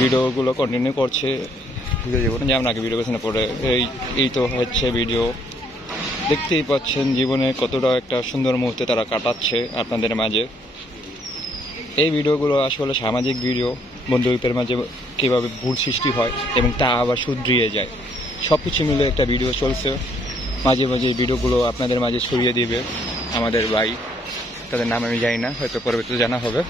ভিডিওগুলো কন্টিনিউ করছে ভিডিও জীবনে, যেমন আগে ভিডিও পেছনে পড়ে এই তো হচ্ছে ভিডিও। দেখতেই পাচ্ছেন জীবনে কতটা একটা সুন্দর মুহূর্তে তারা কাটাচ্ছে আপনাদের মাঝে। এই ভিডিওগুলো আসলে সামাজিক ভিডিও, বন্ধুদের মাঝে কীভাবে ভুল সৃষ্টি হয় এবং তা আবার শুধরিয়ে যায়, সব কিছু মিলে একটা ভিডিও চলছে। মাঝে মাঝে এই ভিডিওগুলো আপনাদের মাঝে ছড়িয়ে দিবে আমাদের ভাই, তাদের নাম আমি জানি না, হয়তো পরবর্তীতে জানা হবে।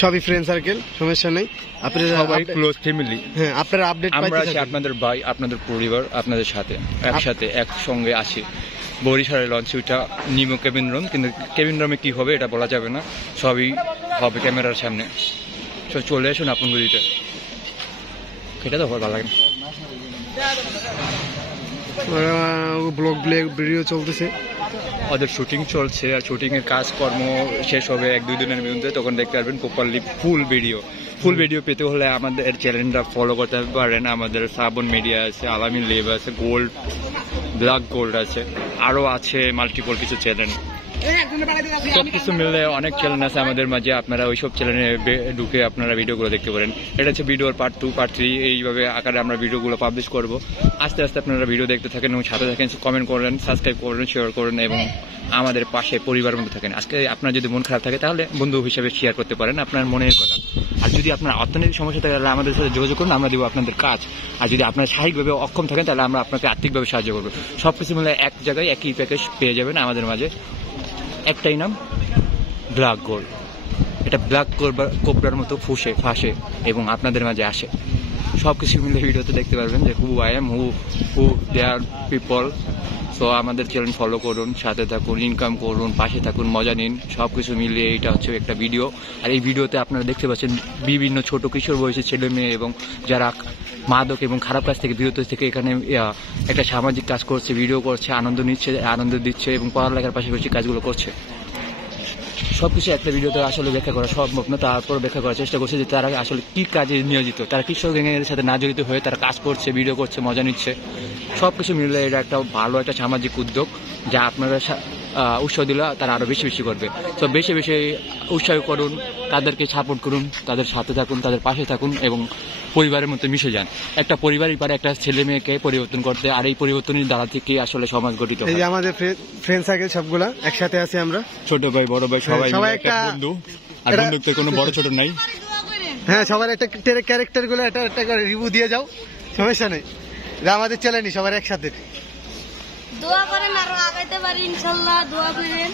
সবই ফ্রেন্ড সার্কেল, সমস্যা নেই। আপনারা সবাই ক্লোজ ফ্যামিলি। হ্যাঁ, আপনারা আপডেট আমরা আছি আপনাদের ভাই, আপনাদের পরিবার, আপনাদের সাথে একসাথে একসঙ্গে আছি। বরিশালের লঞ্চ ওইটা নিমো কেবিন রুম, কিন্তু কেবিন রুমে কী হবে এটা বলা যাবে না, সবই হবে ক্যামেরার সামনে। চলে আসুন আপন গদিতে, এটা তো ভালো লাগে না। ব্লগ ভিডিও চলতেছে, ওদের শুটিং চলছে, আর শুটিংয়ের কাজকর্ম শেষ হবে 1-2 দিনের মধ্যে, তখন দেখতে পারবেন প্রপারলি ফুল ভিডিও পেতে হলে আমাদের চ্যানেলটা ফলো করতে পারেন। আমাদের শ্রাবণ মিডিয়া আছে, আলামিন লেব আছে, গোল্ড ব্ল্যাক গোল্ড আছে, আরও আছে মাল্টিপল কিছু চ্যানেল। সব কিছু মিলে অনেক চ্যানেল আছে আমাদের মাঝে, আপনারা ওইসব চ্যানেলে ঢুকে আপনারা ভিডিওগুলো দেখতে পারেন। এটা হচ্ছে ভিডিওর পার্ট 2, পার্ট 3 এইভাবে আকারে আমরা ভিডিওগুলো পাবলিশ করব। আস্তে আস্তে আপনারা ভিডিও দেখতে থাকেন এবং সাথে থাকেন, কমেন্ট করেন, সাবস্ক্রাইব করেন, শেয়ার করেন এবং আমাদের পাশে পরিবার মধ্যে থাকেন। আজকে আপনার যদি মন খারাপ থাকে তাহলে বন্ধু হিসেবে শেয়ার করতে পারেন আপনার মনের কথা। আর যদি আপনার অর্থনৈতিক সমস্যা থাকে তাহলে আমাদের সাথে যোগাযোগ করুন, আমরা দেবো আপনাদের কাজ। আর যদি আপনার শারীরিকভাবে অক্ষম থাকেন তাহলে আমরা আপনাকে আর্থিকভাবে সাহায্য করবো। সব কিছু মিলে এক জায়গায় একই প্যাকেজ পেয়ে যাবেন আমাদের মাঝে। একটাই নাম, ব্ল্যাক গোল্ড। এটা ব্ল্যাক কোবরার মতো ফাঁসে এবং আপনাদের মাঝে আসে। সব কিছু মিলে ভিডিওতে দেখতে পারবেন যে who I am, who they are people. So আমাদের চ্যানেল ফলো করুন, সাথে থাকুন, ইনকাম করুন, পাশে থাকুন, মজা নিন। সব কিছু মিলিয়ে এইটা হচ্ছে একটা ভিডিও। আর এই ভিডিওতে আপনারা দেখতে পাচ্ছেন বিভিন্ন ছোট কিশোর বয়সী ছেলে মেয়ে এবং যারা মাদক এবং খারাপ কাজ থেকে বিরত থেকে এখানে একটা সামাজিক কাজ করছে, ভিডিও করছে, আনন্দ দিচ্ছে এবং পড়ালেখার পাশাপাশি কাজগুলো করছে। সবকিছু একটা ভিডিওতে আসলে ব্যাখ্যা করা সম্ভব না, তারপর ব্যাখ্যা করার চেষ্টা করছে যে তারা আসলে কি কাজে নিয়োজিত, তারা কৃষক গ্যাংয়ের সাথে না জড়িত হয়ে তারা কাজ করছে, ভিডিও করছে, মজা নিচ্ছে। সবকিছু মিলে এটা একটা ভালো একটা সামাজিক উদ্যোগ, যা আপনারা উৎসাহ দিলে তারা আরো বেশি বেশি করবে। তো বেশি বেশি উৎসাহ করুন, তাদেরকে সাপোর্ট করুন, তাদের সাথে থাকুন, তাদের পাশে থাকুন এবং পরিবারের মধ্যে মিশে যান। একটা পরিবারই পারে একটা ছেলে মেয়েকে পরিবর্তন করতে, আর এই পরিবর্তনের দ্বারা থেকে আসলে সমাজ গঠিত হয়। এই যে আমাদের ফ্রেন্ড সার্কেল সবগুলা একসাথে আছি আমরা, ছোট ভাই বড় ভাই সবাই একটা বন্ধু, আর বন্ধুত্বের কোনো বড় ছোট নাই। হ্যাঁ, সবার একটা ক্যারেক্টার গুলো একটা করে রিভিউ দিয়ে যাও, সমস্যা নেই। আমাদের চ্যানেলই সবার একসাথে দোয়া করেন, আরো আগাইতে পারি ইনশাআল্লাহ। দোয়া করেন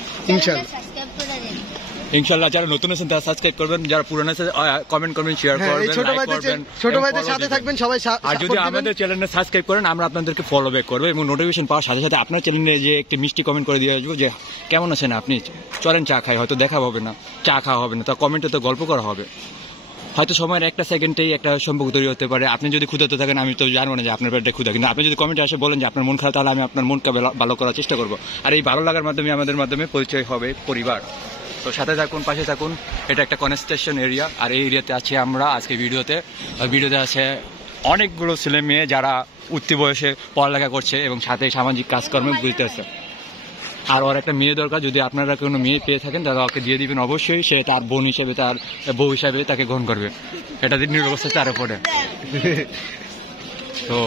ইনশাআল্লাহ। যারা নতুন আছেন তারা সাবস্ক্রাইব করবেন, যারা পুরানো আছেন কমেন্ট করবেন, শেয়ার করবেন, ছোট ভাইদের সাথে থাকবেন সবাই। আর যদি আমাদের চ্যানেলে সাবস্ক্রাইব করেন আমরা আপনাদেরকে ফলো ব্যাক করবো এবং নোটিফিকেশন পাওয়ার সাথে সাথে আপনার চ্যানেলে যে একটি মিষ্টি কমেন্ট করে দিয়ে আসবো যে কেমন আছেন আপনি, চলেন চা খাই। হয়তো দেখা হবে না, চা খাওয়া হবে না, তা কমেন্টে তো গল্প করা হবে। হয়তো সময়ের একটা সেকেন্ডেই একটা সম্পর্ক তৈরি হতে পারে। আপনি যদি ক্ষুধার্ত থাকেন, আমি তো জানবো না যে আপনার পেটে ক্ষুধা, কিন্তু আপনি যদি কমেন্টে আসে বলেন যে আপনার মন খারাপ, তাহলে আমি আপনার মনকে ভালো করার চেষ্টা করবো। আর এই ভালো লাগার মাধ্যমে আমাদের মাধ্যমে পরিচয় হবে পরিবার। তো সাথে থাকুন, পাশে থাকুন। এটা একটা কনস্ট্রাকশন এরিয়া, আর এই এরিয়াতে আছি আমরা আজকে ভিডিওতে আছে অনেকগুলো ছেলে মেয়ে যারা উঠতি বয়সে পড়ালেখা করছে এবং সাথে সামাজিক কাজকর্মে বুঝতেছে। আর ওর একটা মেয়ে দরকার, যদি আপনারা কোনো মেয়ে পেয়ে থাকেন তাহলে ওকে দিয়ে দিবেন অবশ্যই। সে তার বোন হিসেবে, তার বউ হিসাবে তাকে গ্রহণ করবে। এটা নির্ভর করছে তার উপরে। তো